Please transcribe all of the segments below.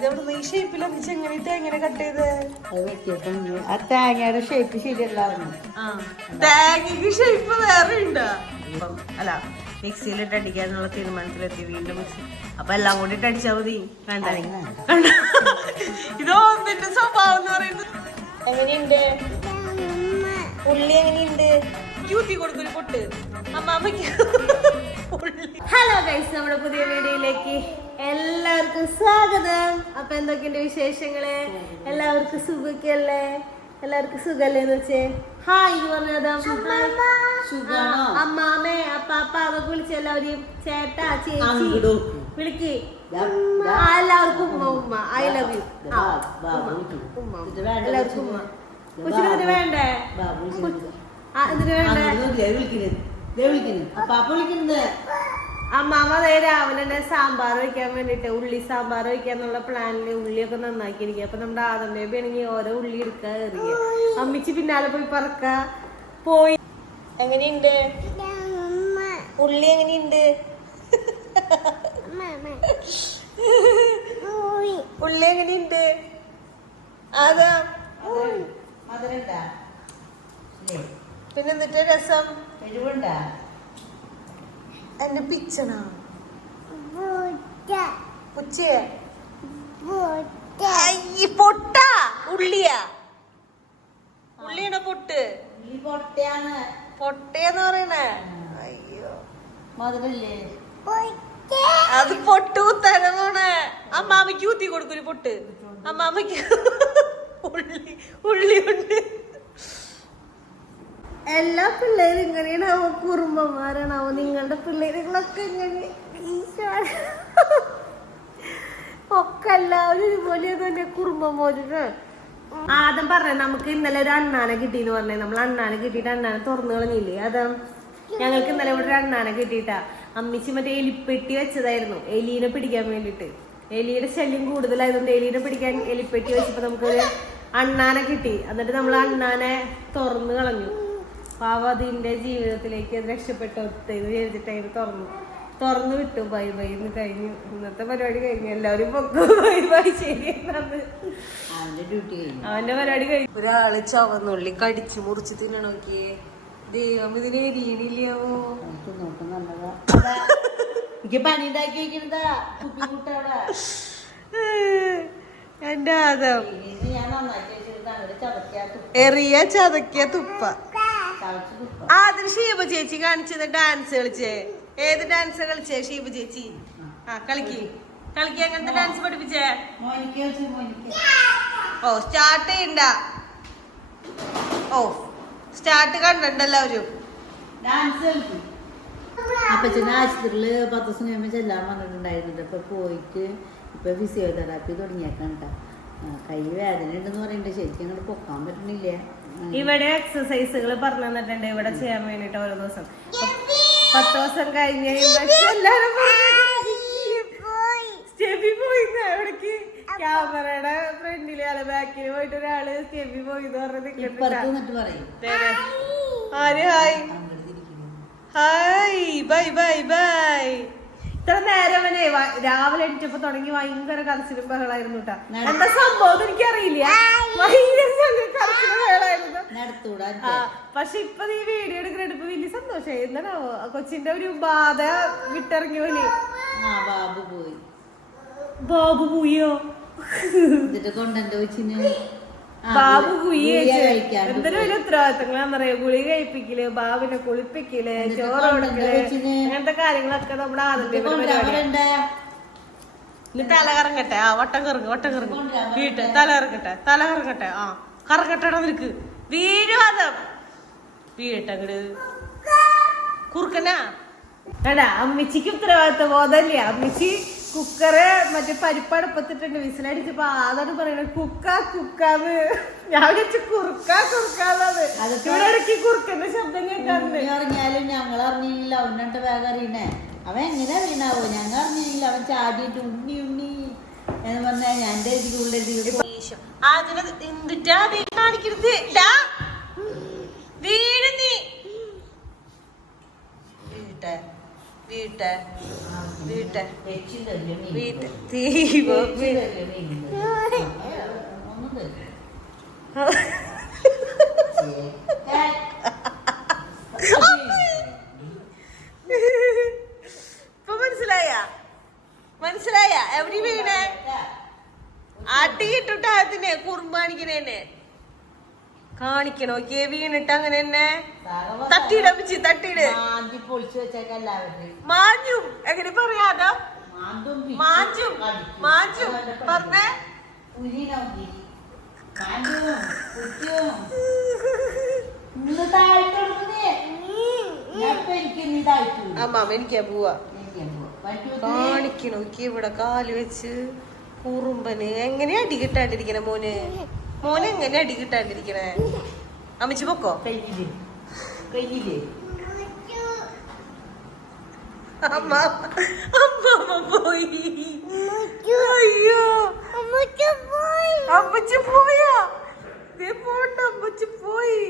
ഇതവിടെ ഈ ഷേപ്പിൽ എങ്ങനെ തേങ്ങനെ കട്ട് ചെയ്ത് ആ തേങ്ങയുടെ ഷേപ്പ് ശരിയല്ലായിരുന്നു. തേങ്ങക്ക് ഷേപ്പ് വേറെ ഉണ്ടോ? അല്ല മിക്സിയിലിട്ട് അടിക്കാന്നുള്ള തീരുമാനത്തിലെത്തി വീണ്ടും മിക്സി. അപ്പൊ എല്ലാം കൂടി ഇട്ട് അടിച്ചാ മതി. വേണ്ട ഇത് ഒന്നിന്റെ സ്വഭാവം എന്ന് പറയുന്നത്. എങ്ങനെയുണ്ട് ഉള്ളി? എങ്ങനെയുണ്ട്? യൂത്തി കൊടുക്കൊരു പൊട്ട് അമ്മാമ്മക്ക്. ഹലോ ഗൈസ്, നമ്മുടെ പുതിയ വീഡിയോയിലേക്ക് എല്ലാവർക്കും സ്വാഗതം. അപ്പൊ എന്തൊക്കെയുണ്ട് വിശേഷങ്ങള്? എല്ലാവർക്കും സുഖക്കല്ലേ? എല്ലാവർക്കും സുഖല്ലേ എന്ന് വെച്ചേ ഹായ് പറഞ്ഞതാ. അമ്മാമേ അപ്പാപ്പ അവർക്ക് വിളിച്ച എല്ലാവരെയും ചേട്ടാ ചേച്ചി വിളിക്ക്. എല്ലാവർക്കും ഉമ്മ ഉമ്മ. I love you. ഉമ്മ എല്ലാവർക്കും ഉമ്മ. കൊച്ചിന് വേണ്ടേ? ഇതിന് വേണ്ടേ? അമ്മാമ രാവിലെ തന്നെ സാമ്പാർ വയ്ക്കാൻ വേണ്ടിട്ട് ഉള്ളി സാമ്പാർ വയ്ക്കാന്നുള്ള പ്ലാനില് ഉള്ളിയൊക്കെ നന്നാക്കിയിരിക്കുക. അപ്പൊ നമ്മുടെ ആദം ബേബി ആണെങ്കിൽ ഓരോ ഉള്ളി എടുക്കാ എറിയ. അമ്മിച്ച് പിന്നാലെ പോയി പറക്ക പോയി. എങ്ങനെയുണ്ട് ഉള്ളി? എങ്ങനെയുണ്ട് ഉള്ളി? എങ്ങനെയുണ്ട്? അതാ പിന്നെന്നിട്ട് രസം എന്റെ പിച്ചണ പുച്ചയെ പൊട്ട ഉള്ളിയാ? ഉള്ളിയാണോ പൊട്ട്? പൊട്ടയെന്ന് പറയണേ. അയ്യോ മധുരല്ലേ അത് പൊട്ട് കുത്തനമാണ്. അമ്മാമയ്ക്ക് ഊത്തി കൊടുക്കൊരു പൊട്ട്. അമ്മാമയ്ക്ക് ഉള്ളി ഉണ്ട്. എല്ലാ പിള്ളേരും ഇങ്ങനെയാണാവോ? കുറുമ്പന്മാരാണാവോ? നിങ്ങളുടെ പിള്ളേരുകളൊക്കെ ഇങ്ങനെ ഒക്കെ എല്ലാവരും ഇതുപോലെ തന്നെ കുറുമ്പം പോലെ. ആദ്യം പറഞ്ഞ നമുക്ക് ഇന്നലെ ഒരു അണ്ണാനെ കിട്ടിന്ന് പറഞ്ഞേ. നമ്മൾ അണ്ണാനെ കിട്ടിയിട്ട് അണ്ണാനെ തുറന്നു കളഞ്ഞില്ലേ? അതാ ഞങ്ങൾക്ക് ഇന്നലെ ഇവിടെ ഒരു അണ്ണാനെ കിട്ടിയിട്ടാ. അമ്മിച്ചി മറ്റേ എലിപ്പെട്ടി വെച്ചതായിരുന്നു എലീനെ പിടിക്കാൻ വേണ്ടിട്ട്. എലിയുടെ ശല്യം കൂടുതലായതുകൊണ്ട് എലീനെ പിടിക്കാൻ എലിപ്പെട്ടി വെച്ചപ്പോ നമുക്കൊരു അണ്ണാനെ കിട്ടി. എന്നിട്ട് നമ്മൾ അണ്ണാനെ തുറന്നു കളഞ്ഞു. പാവ അതിന്റെ ജീവിതത്തിലേക്ക് അത് രക്ഷപ്പെട്ടെന്ന് വിചാരിച്ചിട്ട് തുറന്നു വിട്ടു. ബൈ ബൈ എന്ന് കഴിഞ്ഞു. ഇന്നത്തെ പരിപാടി കഴിഞ്ഞു. എല്ലാവരും പൊക്കോ ബൈ ബൈ. ശരി അവന്റെ പരിപാടി കഴിഞ്ഞു. ഒരാള് ചുവന്നുള്ളി കടിച്ചു മുറിച്ച് തിന്നണ നോക്കിയേ. ദൈവം ഇതിന് എരിയണില്ലാവോ? പനി ഉണ്ടാക്കി വെക്കുന്നതാ എന്റെ ആദം എറിയ ചതക്കിയ തുപ്പ. അതിന് ഷീബ ചേച്ചി കാണിച്ചത് ഡാൻസ് കളിച്ചേ. ഏത് ഡാൻസ് കളിച്ചേ ഷീബ ചേച്ചി? ആ കളിക്ക് കളിക്ക്. അങ്ങനത്തെ ഡാൻസ് പഠിപ്പിച്ചേ? ഓ സ്റ്റാർട്ട് ചെയ്യണ്ട. ഓ സ്റ്റാർട്ട് കണ്ടല്ലോ എല്ലാവരും. അപ്പച്ചന് ആശുപത്രിയില് 10 ദിവസം കഴിയുമ്പോൾ ചെല്ലാൻ പറഞ്ഞിട്ടുണ്ടായിരുന്നുണ്ട്. ഇപ്പൊ പോയിട്ട് ഇപ്പൊ ഫിസിയോതെറാപ്പി തുടങ്ങിയേക്കണ്ട. കൈ വേദന ഉണ്ടെന്ന് പറയുന്നുണ്ട്. ശരിക്കും അങ്ങോട്ട് പൊക്കാൻ പറ്റണില്ല. ഇവിടെ എക്സസൈസുകൾ പറഞ്ഞു തന്നിട്ടുണ്ട് ഇവിടെ ചെയ്യാൻ വേണ്ടിട്ട്. ഓരോ ദിവസം 10 ദിവസം കഴിഞ്ഞ് എല്ലാരും സ്റ്റെപ്പി പോയിന്ന്. എവിടേക്ക്? ക്യാമറയുടെ ഫ്രണ്ടില് അല്ല ബാക്കില് പോയിട്ട് ഒരാള് സ്റ്റെപ്പി പോയിന്ന് പറഞ്ഞിട്ട് ആര് hi hi bye bye bye. ഇത്ര നേരം അവനെ രാവിലെ എണീറ്റപ്പോ തുടങ്ങി ഭയങ്കര കരച്ചിലും ബഹളായിരുന്നു കേട്ടാ. എന്താ സംഭവം എനിക്കറിയില്ല. പക്ഷെ ഇപ്പൊ ഈ വീഡിയോ എടുക്കണെടുപ്പ് വലിയ സന്തോഷമായി. എന്താണാവോ കൊച്ചിന്റെ ഒരു ബാധ വിട്ടിറങ്ങി പോലെ. ബാബു പോയോ? ബാബു കുയ്യ എന്തൊരു വലിയ ഉത്തരവാദിത്തങ്ങളാന്നറിയോ? ഗുളി കഴിപ്പിക്കല്, ബാബുവിനെ കുളിപ്പിക്കല്, ചോറ് കൊടുക്കല്, അങ്ങനത്തെ കാര്യങ്ങളൊക്കെ നമ്മുടെ ആദ്യത്തെ പരിപാടി. ഇനി തല കറങ്ങട്ടെ. ആ വട്ടം കറങ്ങും വീട്ട് തല കറങ്ങട്ടെ. ആ കറങ്ങട്ടെടാ നിനക്ക് വീഴുവാദം വീട്ടങ്ങട് കുറുക്കനാ. എടാ അമ്മിച്ചിക്ക് ഉത്തരവാദിത്ത ബോധമില്ല. അമ്മിച്ചി കുക്കറ് മറ്റേ പരിപ്പടപ്പത്തിട്ടുണ്ട്. വിസിലടിച്ചപ്പോ അതാണ് പറയണത് കുക്കാന്ന്. ഞാൻ വിളിച്ച് കുറുക്കാന്നത്. ഇവിടെ ഇടയ്ക്ക് കുറുക്കന്റെ ശബ്ദം കേൾക്കാറുണ്ട്. അറിഞ്ഞാലും ഞങ്ങൾ അറിഞ്ഞില്ല. അവനോട്ട് വേഗം അറിയണേ. അവൻ എങ്ങനെ അറിയണാവോ? ഞങ്ങൾ അറിഞ്ഞില്ല. അവൻ ചാടിയിട്ട് ഉണ്ണി എന്ന് പറഞ്ഞാൽ ഞാൻ അതിന് എന്തിട്ടാ കാണിക്കരുത്. വീട് വീട്ടെ വീട്ടെ വെച്ചില്ല വീട്ടെ ദീപം ഒന്നും തരും ഇപ്പൊ മനസ്സിലായ എവിടെ വീണേ ആട്ടി കിട്ടിട്ട് അതിനെ കുറുമ്പാണിക്കണേനെ കാണിക്കണോക്കിയേ വീണിട്ട് അങ്ങനെ തന്നെ തട്ടിയിടപ്പിച്ച് തട്ടിയിട് പൊളിച്ചു വെച്ചേക്ക എല്ലാവരുടെയും മാഞ്ഞും എങ്ങനെ പറയാതാ മാഞ്ചും മാഞ്ചും പറഞ്ഞേ അമ്മാമ എനിക്കാ പോവാ കാണിക്കണോക്കി ഇവിടെ കാല് വെച്ച് കുറുമ്പന് എങ്ങനെ അടി കിട്ടാണ്ടിരിക്കണേ മോന് എങ്ങനെ അടി കിട്ടാണ്ടിരിക്കണേ അമ്മച്ചി പൊക്കോ കഴിഞ്ഞില്ലേ അമ്മ പോയി അയ്യോ അമ്മച്ചി പോയാ പോണ്ട അമ്മച്ചി പോയി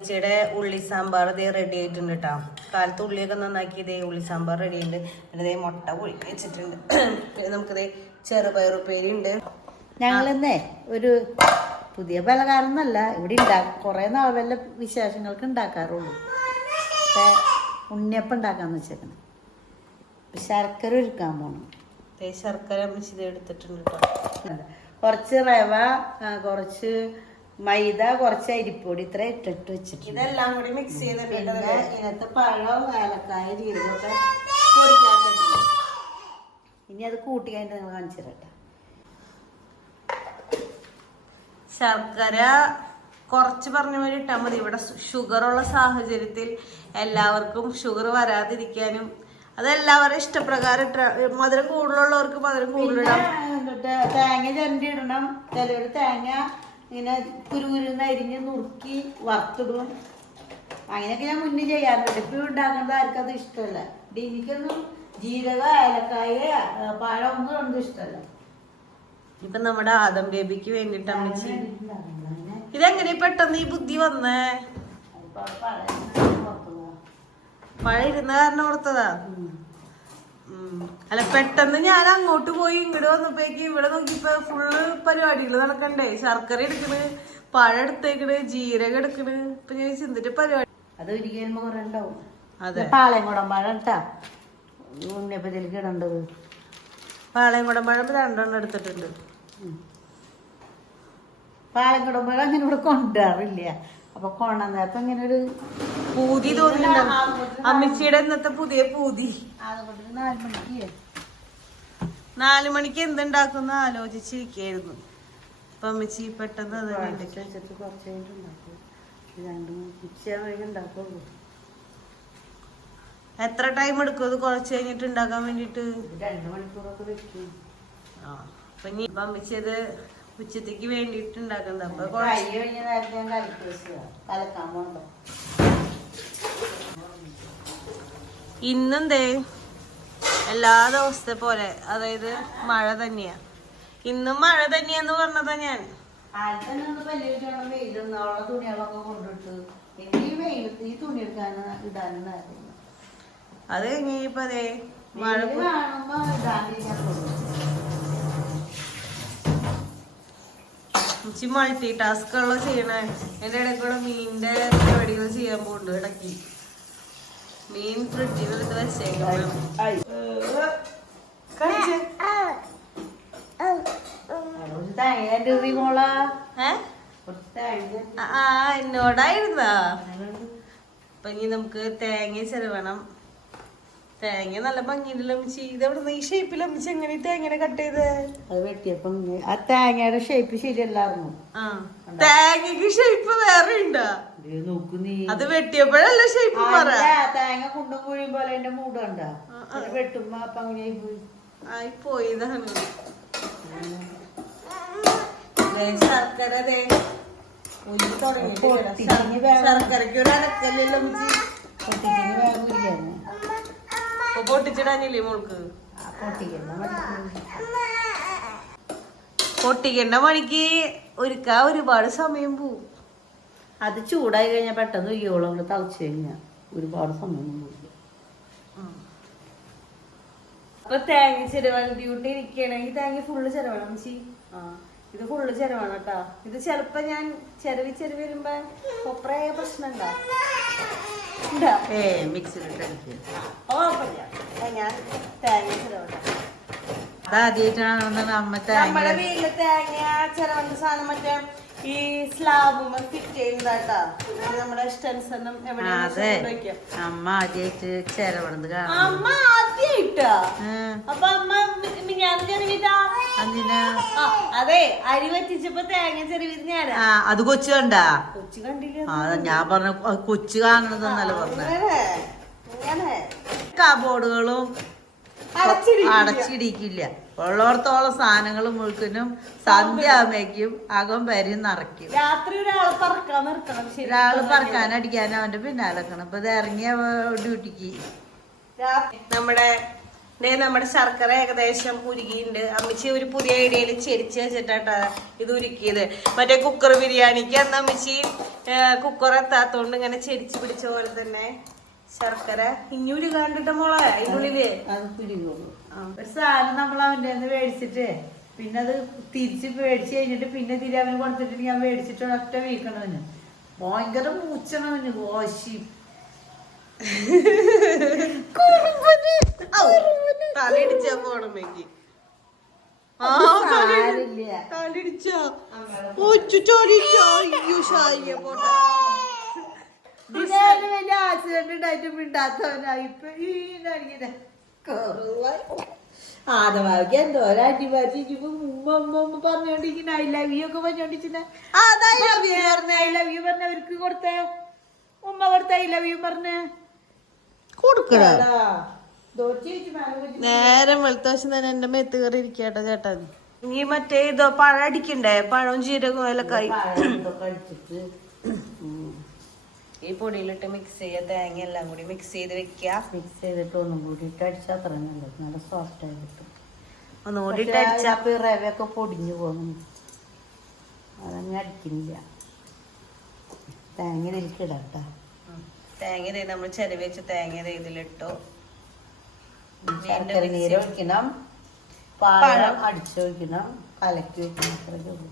ചേച്ചിയുടെ ഉള്ളി സാമ്പാർ ഇതേ റെഡി ആയിട്ടുണ്ട് കേട്ടോ കാലത്ത് ഉള്ളിയൊക്കെ നന്നാക്കി ഇതേ ഉള്ളി സാമ്പാർ റെഡി ഉണ്ട് പിന്നെ ഇതേ മുട്ട പൊളിക്ക് വെച്ചിട്ടുണ്ട് പിന്നെ നമുക്കിതേ ചെറുപയറുപ്പേരി ഉണ്ട്. ഞങ്ങളിന്നേ ഒരു പുതിയ പലകാരൊന്നല്ല ഇവിടെ കുറെ നാൾ വല്ല വിശേഷങ്ങൾക്ക് ഉണ്ടാക്കാറുള്ളൂ. ഉണ്ണിയപ്പം ഉണ്ടാക്കാന്ന് വെച്ചേക്കണം. ശർക്കര ഒരുക്കാൻ പോണം. ശർക്കര മിശ്രിതം എടുത്തിട്ടുണ്ട് കേട്ടോ. കുറച്ച് റവ, കുറച്ച് മൈദ, കുറച്ച് അരിപ്പൊടി ഇത്ര ഇട്ടിട്ട് വെച്ചിട്ട് ഇതെല്ലാം കൂടി മിക്സ് ചെയ്ത് പിന്നെ ഇതിനകത്ത് പഴം, ഏലക്കായ, ജീരകമൊക്കെ പൊടിക്കാത്തിട്ടുണ്ട്. ഇനി അത് കൂട്ടി കഴിഞ്ഞിട്ട് നിങ്ങൾ കാണിച്ചു തരട്ടെ. ശർക്കര കുറച്ച് പറഞ്ഞ പോലെ ഇട്ടാൽ മതി. ഇവിടെ ഷുഗറുള്ള സാഹചര്യത്തിൽ എല്ലാവർക്കും ഷുഗർ വരാതിരിക്കാനും അതെല്ലാവരും ഇഷ്ടപ്രകാരം മധുരം കൂടുതലുള്ളവർക്ക് മധുരം കൂടുതലിടാം. തേങ്ങ ചിരണ്ടി ഇടണം. ചിലവർ തേങ്ങ ഇങ്ങനെ കുരുകുരുന്ന് അരിഞ്ഞ് നുറുക്കി വറുത്തിടും. അങ്ങനെയൊക്കെ ഞാൻ മുന്നേ ചെയ്യാറുണ്ട്. ഇപ്പം ഉണ്ടാക്കുന്നത് ആർക്കും അത് ഇഷ്ടമല്ല. എനിക്കൊന്നും ജീരക, ഏലക്കായ, പഴം ഒന്നും ഒന്നും ഇഷ്ടമല്ല. ഇപ്പൊ നമ്മുടെ ആദം ബേബിക്ക് വേണ്ടിട്ട് അമ്മച്ചി ഇതെങ്ങനെ പെട്ടെന്ന് ഈ ബുദ്ധി വന്നേ? പഴം ഇരുന്ന കാരണം ഓർത്തതാ. അല്ല പെട്ടെന്ന് ഞാൻ അങ്ങോട്ട് പോയി ഇങ്ങോട്ട് വന്നപ്പോഴേക്ക് ഇവിടെ നോക്കിയപ്പോ ഫുള്ള് പരിപാടികൾ നടക്കണ്ടേ. ശർക്കര എടുക്കണ്, പഴം എടുത്തേക്കണ്, ജീരകം എടുക്കണ്. ഇപ്പൊ ഞാൻ ചിന്തിട്ട് പരിപാടി അത് ഒരിക്കലും കുറെ ഉണ്ടാവും. അതെ, പാളയംകുടം പഴം ഇട്ടാ ഉണ്ണിയപ്പത്തിലേക്ക് ഇടേണ്ടത്. പാളയംകുടം പഴം 2 എടുത്തിട്ടുണ്ട്. പാളയംകുടം പഴം അങ്ങനെ ഇവിടെ കൊണ്ടുവരാറില്ല. അപ്പൊ കൊണ്ടുവന്നപ്പോ ഇങ്ങനെ ഒരു പൂതി തോന്നിയിട്ടുണ്ടാവും. അമ്മച്ചിയുടെ ഇന്നത്തെ പുതിയ പൂതി. 4 മണിക്ക് എന്തുണ്ടാക്കുന്ന ആലോചിച്ചിരിക്കായിരുന്നു. അപ്പൊ അമ്മച്ചി പെട്ടെന്ന് അത് എത്ര ടൈം എടുക്കും അത് കുറച്ച് കഴിഞ്ഞിട്ട് ഉണ്ടാക്കാൻ വേണ്ടിട്ട്? 2 മണിക്കൂറൊക്കെ വെക്കും. അപ്പൊ ഇനി അമ്മച്ചി അത് ഉച്ചത്തേക്ക് വേണ്ടിട്ട് ഉണ്ടാക്കുന്നത്. അപ്പൊ ഇന്നെന്തേ എല്ലാ ദിവസത്തെ പോലെ, അതായത് മഴ തന്നെയാ. ഇന്നും മഴ തന്നെയാന്ന് പറഞ്ഞതാ ഞാൻ. തുണികളൊക്കെ കൊണ്ടിട്ട് ഈ തുണി എടുക്കാനും ഇടാനും അത് കഴിഞ്ഞപ്പോ അതെ മഴ കാണുമ്പോ ഇടാണ്ടിരിക്കാൻ മൾട്ടി ടാസ്കുള്ള ചെയ്യണേ. എന്റെ ഇടയ്ക്കൂടെ മീനിന്റെ പരിപാടികൾ ചെയ്യാൻ പോകുന്നുണ്ട്. ഇടയ്ക്ക് മീൻ ഫ്രിഡ്ജിൽ എടുത്ത് വെച്ചേക്കാം. എന്നോടായിരുന്നാ. അപ്പൊ ഇനി നമുക്ക് തേങ്ങ ചെലവണം. തേങ്ങ നല്ല ഭംഗിയില്ല അമ്മച്ചി. ഇതെവിടെ ഈ ഷേപ്പിൽ അമ്മച്ചി എങ്ങനെ തേങ്ങനെ കട്ട് ചെയ്ത്? അത് വെട്ടിയപ്പം ആ തേങ്ങയുടെ ഷേപ്പ് ശരിയല്ലായിരുന്നു. തേങ്ങക്ക് ഷേപ്പ് വേറെ ഉണ്ടാ? അത് വെട്ടിയപ്പോഴല്ല ഷേപ്പ് തേങ്ങ കുണ്ടും കുഴിയും പോലെ എന്റെ മൂടുണ്ട വെട്ടുമ്പോ അപ്പൊ അങ്ങനെയായി പോയി. ആയി പോയതാണ്. ശർക്കര ശർക്കരക്ക് ഒരു അരക്കല്ലല്ലോ അമ്മച്ചി. പൊട്ടിച്ചിന് വേറെ കുരിക്കായിരുന്നു. പൊട്ടിച്ചിടാനില്ലേ മോൾക്ക്? പൊട്ടിക്കണ്ട മണിക്ക് ഒരുപാട് സമയം പോവും. അത് ചൂടായി കഴിഞ്ഞാൽ പെട്ടെന്ന് ഉയ്യോളം തളച്ചു കഴിഞ്ഞാ ഒരുപാട് സമയം. അപ്പൊ തേങ്ങ ചെരുവാണ് ഡ്യൂട്ടി ഇരിക്കുകയാണെങ്കിൽ തേങ്ങ ഫുള്ള് ചെലവാണ് അമ്മച്ചി. ഇത് ഫുള്ള് ചെലവാണ് കേട്ടാ. ഇത് ചെലപ്പോ ഞാൻ ചെലവി വരുമ്പോ കൊപ്രയ പ്രശ്നം ഉണ്ടാ ഞാൻ തേങ്ങ ചെലവുണ്ടാ. നമ്മുടെ വീട്ടില് തേങ്ങ ചെലവണ്ട സാധനം മറ്റേ ഈ സ്ലാബ് ഫിറ്റ് ചെയ്യുന്നതാട്ടാ. നമ്മുടെ സ്റ്റെൻസറിനും അമ്മ ആദ്യമായിട്ട് ചെലവണത് അമ്മ ആദ്യായിട്ടാ. അപ്പൊ അമ്മ ഞാൻ ചെറിവിതാ അതെ അരി വറ്റിച്ചപ്പോ തേങ്ങ ചെറിവിത് ഞാനാ. അത് കൊച്ചു കണ്ടാ? കൊച്ചു കണ്ടില്ല. ഞാൻ പറഞ്ഞ കൊച്ചു കാണുന്നതെന്നല്ല പറഞ്ഞ. കബോർഡുകളും അടച്ചിടിക്കില്ല. ഉള്ളോടത്തോളം സാധനങ്ങൾ മുഴുക്കനും സന്ധ്യ ആകുമ്പോഴേക്കും അകം വരും നിറയ്ക്കും. രാത്രി ഒരാള് പറക്കാൻ നിർത്തണം. ഒരാള് പറക്കാൻ അടിക്കാനും അവന്റെ പിന്നാലെ ഇപ്പൊ ഇത് ഇറങ്ങിയ ഡ്യൂട്ടിക്ക്. നമ്മുടെ ശർക്കര ഏകദേശം ഉരുകിയിട്ടുണ്ട്. അമ്മച്ചി ഒരു പുതിയ ഐഡിയയിൽ ചെരിച്ച് വെച്ചിട്ടാ ഇത് ഉരുക്കിയത്. മറ്റേ കുക്കർ ബിരിയാണിക്ക് അന്ന് അമ്മച്ചി കുക്കർ എത്താത്തോണ്ട് ഇങ്ങനെ ചെരിച്ച് പിടിച്ച പോലെ തന്നെ ശർക്കര ഇഞ്ഞൂര് കണ്ടിട്ട മോളെ അതിനുള്ളില് ഒരു സാധനം നമ്മൾ അവന്റെ മേടിച്ചിട്ട് പിന്നെ അത് തിരിച്ച് മേടിച്ച് കഴിഞ്ഞിട്ട് പിന്നെ തിരി അവന് കൊടുത്തിട്ട് ഞാൻ മേടിച്ചിട്ട് ഒറ്റ വീക്കണവന് ഭയങ്കര മൂച്ചണവന് വാശി. തലയിടിച്ചാ പോണമെങ്കിൽ വലിയ ആക്സിഡന്റ് ഉണ്ടായിട്ട് മിണ്ടാത്തവനായി ഇപ്പൊ ആദ്യമാക്കി എന്തോ അടിമാറ്റിപ്പോ മുമ്പ് പറഞ്ഞോണ്ടിരിക്കുന്ന ഐ ലവ് യു ഒക്കെ പറഞ്ഞോണ്ടിരിക്കുന്ന ഐ ലവ് യു പറഞ്ഞ അവർക്ക് കൊടുത്തേ ഉമ്മ കൊടുത്ത ഐ ലവ് യു പറഞ്ഞ കൊടുക്കല. നേരം വെളുത്താവശ്യം തന്നെ എന്റെ മേത്ത് കയറി ഇരിക്കട്ടെ ചേട്ടാ. നീ മറ്റേ ഇതോ പഴം അടിക്കണ്ടേ? പഴവും ജീരകവും അതിലൊക്കെ ഈ പൊടിയിലിട്ട് മിക്സ് ചെയ്യുക. തേങ്ങ എല്ലാം കൂടി മിക്സ് ചെയ്ത് വെക്കുക. മിക്സ് ചെയ്തിട്ട് ഒന്നും കൂടി ഇട്ട് അടിച്ചാൽ അത്ര നല്ലത്. നല്ല സോഫ്റ്റ് ആയി കിട്ടും. ഒന്നുകൂടി ഇട്ട് അടിച്ചാൽ റവയൊക്കെ പൊടിഞ്ഞു പോകും. അതങ്ങനെ അടിക്കുന്നില്ല. തേങ്ങ ഇതിലേക്ക് ഇടാട്ടാ. തേങ്ങ നമ്മൾ ചെലവ് വെച്ച് തേങ്ങ ഇതിലിട്ടു. ശർക്കര നീര് ഒഴിക്കണം, പഴം അടിച്ചൊഴിക്കണം, കലക്കി വെക്കണം.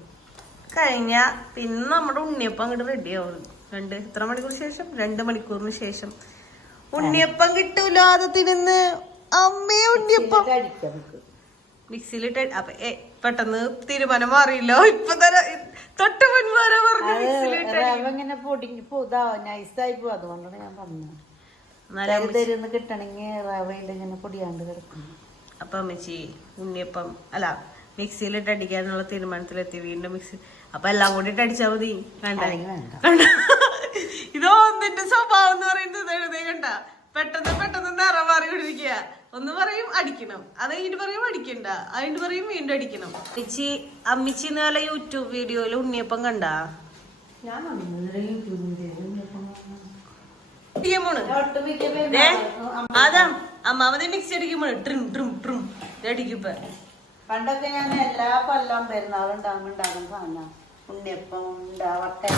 കഴിഞ്ഞ പിന്നെ നമ്മുടെ ഉണ്ണിയപ്പം അങ്ങോട്ട് റെഡി ആവും. എത്ര മണിക്കൂർ ശേഷം? 2 മണിക്കൂറിന് ശേഷം ഉണ്ണിയപ്പം കിട്ടൂലോ. അത് തിന്ന് അമ്മേ ഉണ്ണിയപ്പം മിക്സിയിലിട്ട്. അപ്പൊ പെട്ടെന്ന് തീരുമാനം മാറിയില്ലോ. ഇപ്പൊ തന്നെ തൊട്ട് മുൻപാരെ പറഞ്ഞു ഇങ്ങനെ പൊടിഞ്ഞു നൈസായി പോകും. അതുകൊണ്ടാണ് ഞാൻ പറഞ്ഞത് കിട്ടണമെങ്കിൽ റവയിൽ ഇങ്ങനെ പൊടിയാണ്ട് കിടക്കുന്നു. അപ്പൊ അമ്മച്ചി ഉണ്ണിയപ്പം അല്ല മിക്സിയിലിട്ട് അടിക്കാനുള്ള തീരുമാനത്തിലെത്തി. വീണ്ടും മിക്സി അപ്പൊ എല്ലാം കൂടി ഇട്ട് അടിച്ചാൽ മതി. വേണ്ട ഇതോ നിന്റെ സ്വഭാവം എന്ന് പറയുന്നത് എഴുതേ കണ്ട. പെട്ടെന്ന് നിറം മാറിക്കൊണ്ടിരിക്കുക. ഒന്ന് പറയും അടിക്കണം, അത് കഴിഞ്ഞിട്ട് പറയും അടിക്കണ്ട, അതിന് പറയും വീണ്ടും അടിക്കണം. അമ്മിച്ചി ഇന്നലെ യൂട്യൂബ് വീഡിയോയില് ഉണ്ണിയപ്പം കണ്ടാ? അതാ അമ്മാവതെ മിക്സി അടിക്കുമ്പോൾ ട്രിം ട്രിം ട്രിം അടിക്കുമ്പോ. പണ്ടൊക്കെ ഞാൻ എല്ലാ കൊല്ലം പെരുന്നാളും ഉണ്ടാകും സാധനം ഉണ്ണിയപ്പം ഉണ്ടാവട്ടെ.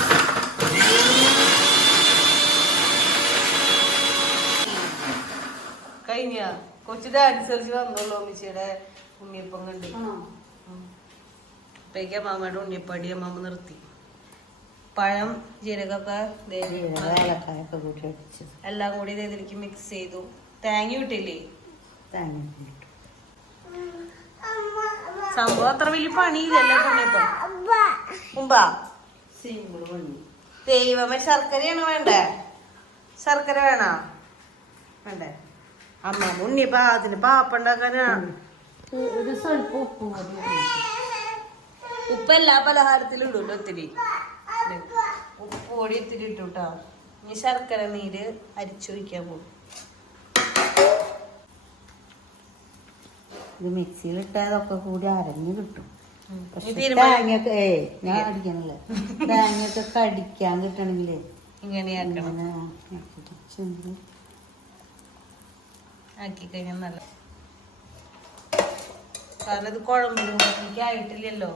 കഴിഞ്ഞ കൊച്ചു ഡാൻസ് കളിച്ച് വന്നോളൂ അമ്മച്ചിയുടെ ഉണ്ണിയപ്പം കണ്ട്. അപ്പേക്ക് അമ്മാമ്മയുടെ ഉണ്ണിയപ്പടി അമ്മാമ്മ നിർത്തി. പഴം ജീരകൊക്കെ എല്ലാം കൂടി ഇതിലേക്ക് മിക്സ് ചെയ്തു. തേങ്ങ ഇട്ടില്ലേ? സംഭവം അത്ര വലിയ പണിയില്ലല്ലോ ഉണ്ണിയപ്പം. മുമ്പാ സിമ്പിൾ പണി. ദൈവമേ ശർക്കരയാണ് വേണ്ടേ? ശർക്കര വേണോ? വേണ്ടേ? അമ്മ ഉണ്ണിയപ്പം അതിന് പാപ്പുണ്ടാക്കാനാണ്. ഒരു സ്വല്പം ഉപ്പ് ഉപ്പ് എല്ലാ പലഹാരത്തിലും ഇടുമല്ലോ ഒത്തിരി. ഉപ്പ് പൊടി ഒത്തിരി ഇട്ടു കേട്ടോ. ഇനി ശർക്കര നീര് അരിച്ചൊഴിക്കാൻ പോകും. ഇത് മിക്സിയിലിട്ടതൊക്കെ കൂടി അരഞ്ഞു കിട്ടും. തേങ്ങയൊക്കെ ഞാൻ അടിക്കണല്ലേ, തേങ്ങയൊക്കെ കടിക്കാൻ കിട്ടണെങ്കിലേ ഇങ്ങനെയാക്കണം. ആക്കി കഴിഞ്ഞാൽ നല്ല. കാരണം ഇത് കുഴമ്പിലും എനിക്ക് ആയിട്ടില്ലല്ലോ.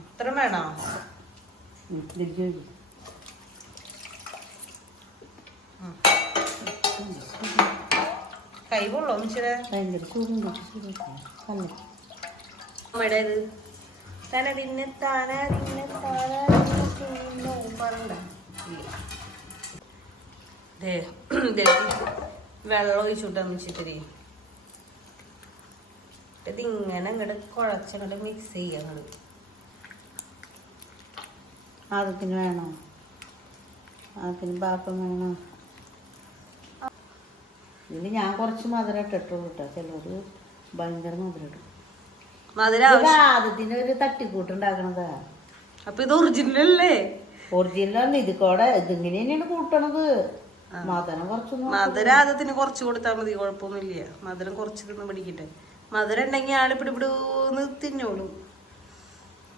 ഇത്ര വേണോ? കൈ കൊള്ളോ ഇച്ചിരി ഭയങ്കര ചൂടുണ്ട് അല്ലേ അമ്മയുടെ ഇത് തനതിന്നെ താനതിന്നെ വെള്ളം ഒഴിച്ചുവിട്ടാ മിച്ചിത്തിരി ഇതിങ്ങനെ അങ്ങോട്ട് കുഴച്ചങ്ങോട്ട് മിക്സ് ചെയ്യാം ആദ്യത്തിന് വേണോ ആദ്യത്തിന് പാപ്പം വേണോ ഇതിൽ ഞാൻ കുറച്ച് മധുരം ഇട്ടിട്ടു കേട്ടോ ചിലര് ഭയങ്കര മധുരം ഇടും ആദ്യത്തിന് ഒരു തട്ടിക്കൂട്ടുണ്ടാക്കണതാ അപ്പൊ ഇത് ഒറിജിനൽ അല്ലേ ഒറിജിനൽ ഇത് കൂടെ ഇതിങ്ങനെ തന്നെയാണ് കൂട്ടണത് മധുരം കുറച്ചൊന്നും മധുരം ആദ്യത്തിന് കുറച്ച് കൊടുത്താൽ മതി കുഴപ്പമൊന്നുമില്ല മധുരം കുറച്ച് തിന്ന് പിടിക്കട്ടെ മധുരം ഉണ്ടെങ്കിൽ ആള് പിടിപിടൂന്ന് തിന്നോളും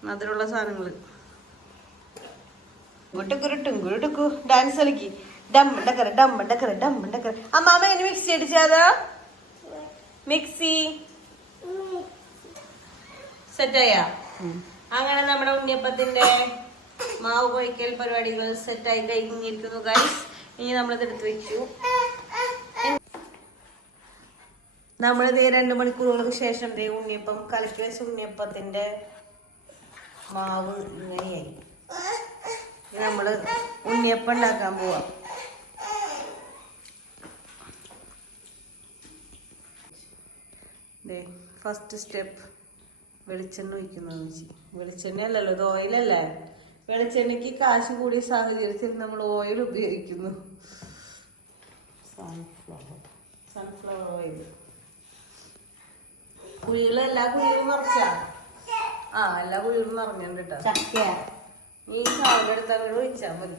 മധുരമുള്ള സാധനങ്ങള് ഇങ്ങോട്ടേക്ക് ഡാൻസ് കളിക്ക് ഡമ്മണ്ടക്കര ഡമ്മണ്ടക്കര ഡമ്മണ്ടക്കര അമ്മാമ എങ്ങനെ മിക്സി അടിച്ചാതാ മിക്സി സെറ്റായാ അങ്ങനെ നമ്മുടെ ഉണ്ണിയപ്പത്തിന്റെ മാവ് കുഴക്കൽ പരിപാടികൾ സെറ്റായി കഴിഞ്ഞിരിക്കുന്നു ഗൈസ് ഇനി നമ്മളിത് എടുത്ത് വെച്ചു നമ്മളിത് 2 മണിക്കൂറുകൾക്ക് ശേഷം ദേ ഉണ്ണിയപ്പം കലക്കി വെച്ച ഉണ്ണിയപ്പത്തിന്റെ മാവ് ഇങ്ങനെയായി നമ്മള് ഉണ്ണിയപ്പം ഉണ്ടാക്കാൻ പോവാം ഫസ്റ്റ് സ്റ്റെപ്പ് വെളിച്ചെണ്ണ ഒഴിക്കുന്നത് വെളിച്ചെണ്ണ അല്ലല്ലോ ഇത് ഓയിലല്ലേ വെളിച്ചെണ്ണയ്ക്ക് കാശ് കൂടിയ സാഹചര്യത്തിൽ നമ്മൾ ഓയിൽ ഉപയോഗിക്കുന്നു സൺഫ്ലവർ ഓയിൽ കുഴികൾ എല്ലാ കുഴികളും നിറച്ചാ എല്ലാ കുഴികളും നിറഞ്ഞുണ്ട് കേട്ടോ ചക്ക ഈ സാധനം എടുത്ത് അങ്ങോട്ട് ഒഴിച്ചാ മതി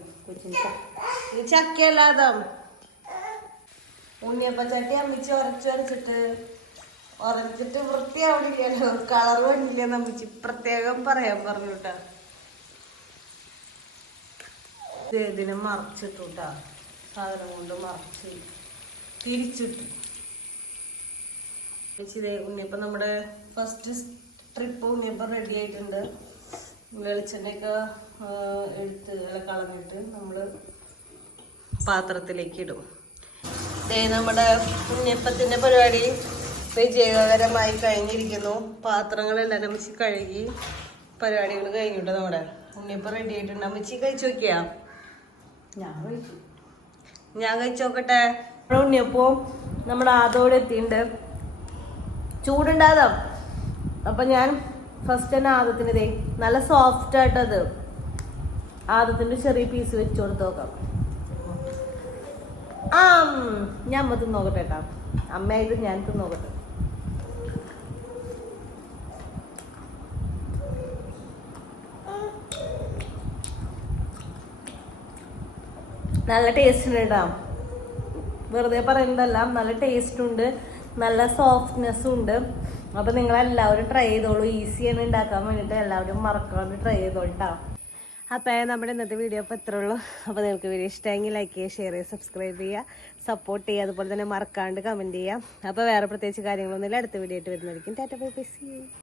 ഈ ചക്കയല്ലാതെ ഉണ്ണിയപ്പച്ചട്ടി അമ്മിച്ച് ഉറച്ചിട്ട് വൃത്തിയാവണില്ലല്ലോ കളർ വന്നില്ല നമ്മിച്ച് പ്രത്യേകം പറയാൻ പറഞ്ഞു കേട്ടാ ഇതിനെ മറിച്ചിട്ടു കേട്ടാ സാധനം കൊണ്ട് മറിച്ച് തിരിച്ചിട്ടു ഇതേ ഉണ്ണിയപ്പം നമ്മുടെ ഫസ്റ്റ് ട്രിപ്പ് ഉണ്ണിയപ്പം റെഡി ആയിട്ടുണ്ട് വെളിച്ചെണ്ണയൊക്കെ എടുത്ത് കളഞ്ഞിട്ട് നമ്മള് പാത്രത്തിലേക്ക് ഇടും നമ്മുടെ ഉണ്ണിയപ്പത്തിന്റെ പരിപാടി വിജയകരമായി കഴിഞ്ഞിരിക്കുന്നു പാത്രങ്ങളെല്ലാം അമ്മച്ചി കഴുകി പരിപാടികൾ കഴിഞ്ഞിട്ട് നമ്മുടെ ഉണ്ണിയപ്പം റെഡി ആയിട്ടുണ്ട് അമ്മച്ചി കഴിച്ചു നോക്കിയാ ഞാൻ കഴിച്ചു നോക്കട്ടെ ഉണ്ണിയപ്പവും നമ്മുടെ ആദോടെ എത്തിയിട്ടുണ്ട് ചൂടുണ്ടാകാം അപ്പൊ ഞാൻ ഫസ്റ്റ് തന്നെ ആദത്തിന് ഇതേ നല്ല സോഫ്റ്റ് ആയിട്ടത് ആദത്തിന്റെ ചെറിയ പീസ് വെച്ച് കൊടുത്ത് നോക്കാം ഞാൻ അമ്മ തിന്നോക്കട്ടെ കേട്ടാ അമ്മയായിട്ട് ഞാൻ തിന്നോക്കട്ടെ നല്ല ടേസ്റ്റ് ഉണ്ട് കേട്ടോ വെറുതെ പറയുന്നതല്ല നല്ല ടേസ്റ്റ് ഉണ്ട് നല്ല സോഫ്റ്റ്നെസ്സും ഉണ്ട് അപ്പൊ നിങ്ങളെല്ലാവരും ട്രൈ ചെയ്തോളൂ ഈസിയാണ് ഉണ്ടാക്കാൻ വേണ്ടിയിട്ട് എല്ലാവരും മറക്കാണ്ട് ട്രൈ ചെയ്തോളൂ കേട്ടോ അപ്പോൾ നമ്മുടെ ഇന്നത്തെ വീഡിയോ അപ്പോൾ ഇത്രേ ഉള്ളൂ അപ്പോൾ നിങ്ങൾക്ക് വീഡിയോ ഇഷ്ടമെങ്കിൽ ലൈക്ക് ചെയ്യുക ഷെയർ ചെയ്യുക സബ്സ്ക്രൈബ് ചെയ്യുക സപ്പോർട്ട് ചെയ്യുക അതുപോലെ തന്നെ മറക്കാണ്ട് കമൻറ്റ് ചെയ്യുക അപ്പോൾ വേറെ പ്രത്യേകിച്ച് കാര്യങ്ങളൊന്നുമില്ല അടുത്ത വീഡിയോ ആയിട്ട് വരുന്നതായിരിക്കും tata bye bye see U